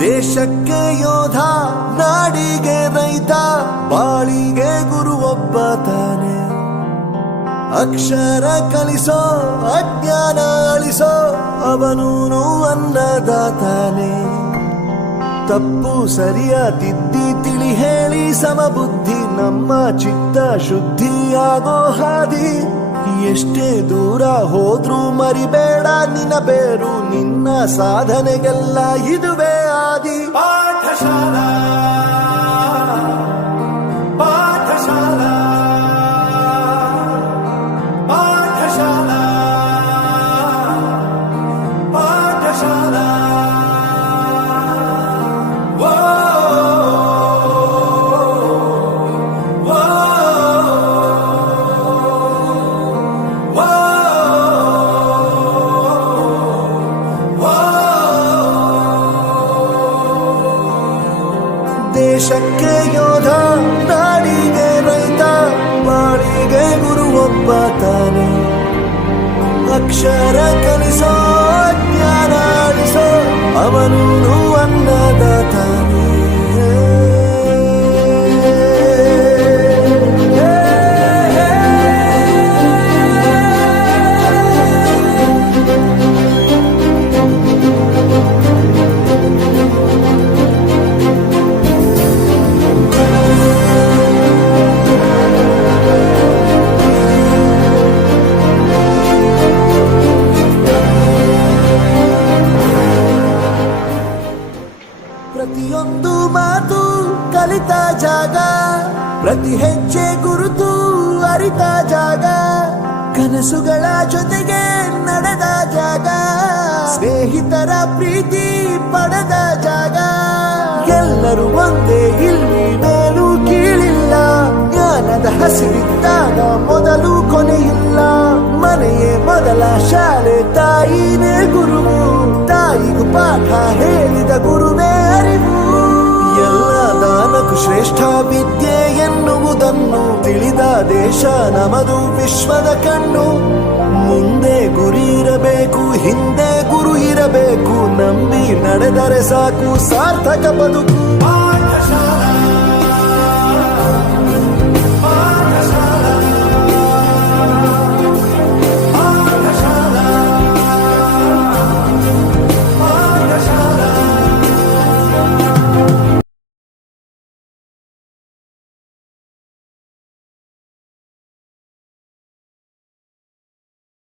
ದೇಶಕ್ಕೆ ಯೋಧ, ನಾಡಿಗೆ ರೈತ, ಬಾಳಿಗೆ ಗುರು ಒಬ್ಬ ತಾನೆ. ಅಕ್ಷರ ಕಲಿಸೋ, ಅಜ್ಞಾನ ಅಳಿಸೋ, ಅವನೂನು ಅನ್ನದಾತಾನೆ. ತಪ್ಪು ಸರಿಯ ತಿದ್ದಿ ತಿಳಿ ಹೇಳಿ ಸಮಬುದ್ಧಿ, ನಮ್ಮ ಚಿತ್ತ ಶುದ್ಧಿಯಾಗೋ ಹಾದಿ. ಎಷ್ಟೇ ದೂರ ಹೋದ್ರೂ ಮರಿಬೇಡ ನಿನ್ನ ಬೇರು, ನಿನ್ನ ಸಾಧನೆಗೆಲ್ಲ ಇದುವೇ ಆದಿ. ಪಾಠಶಾಲಾ ಪಾಠಶಾಲಾ ಪಾಠಶಾಲಾ ಪಾಠಶಾಲಾ. ದೇಶಕ್ಕೆ ಯೋಧ, ನಾಡಿಗೆ ರೈತ, ಬಾಳಿಗೆ ಗುರು ಒಬ್ಬ ತಾನೆ. ಅಕ್ಷರ ಕಲಿಸೋ, ಜ್ಞಾನ ಅಳಿಸೋ, ಅವನೂನು ಅನ್ನದಾತಾನೆ. ಪ್ರತಿಯೊಂದು ಮಾತು ಕಲಿತ ಜಾಗ, ಪ್ರತಿ ಹೆಜ್ಜೆ ಗುರುತು ಅರಿತ ಜಾಗ, ಕನಸುಗಳ ಜೊತೆಗೆ ನಡೆದ ಜಾಗ, ಸ್ನೇಹಿತರ ಪ್ರೀತಿ ಪಡೆದ ಜಾಗ. ಎಲ್ಲರೂ ಒಂದೇ, ಇಲ್ಲಿ ಮೇಲೂ ಕೀಳಿಲ್ಲ, ಜ್ಞಾನದ ಹಸಿವಿದ್ದಾಗ ಮೊದಲು ಕೊನೆಯಿಲ್ಲ. ಮನೆಯೇ ಮೊದಲ ಶಾಲೆ, ತಾಯಿನೇ ಗುರುವು, ತಾಯಿಗೂ ಪಾಠ ಹೇಳಿದ ಗುರುವೇ ಅರಿವು. ಎಲ್ಲ ದಾನಕ್ಕೂ ಶ್ರೇಷ್ಠ ವಿದ್ಯೆ ಎನ್ನುವುದನ್ನು ತಿಳಿದ ದೇಶ ನಮದು, ವಿಶ್ವದ ಕಣ್ಣು. ಮುಂದೆ ಗುರಿ ಇರಬೇಕು, ಹಿಂದೆ ಗುರು ಇರಬೇಕು, ನಂಬಿ ನಡೆದರೆ ಸಾಕು ಸಾರ್ಥಕ ಬದುಕು.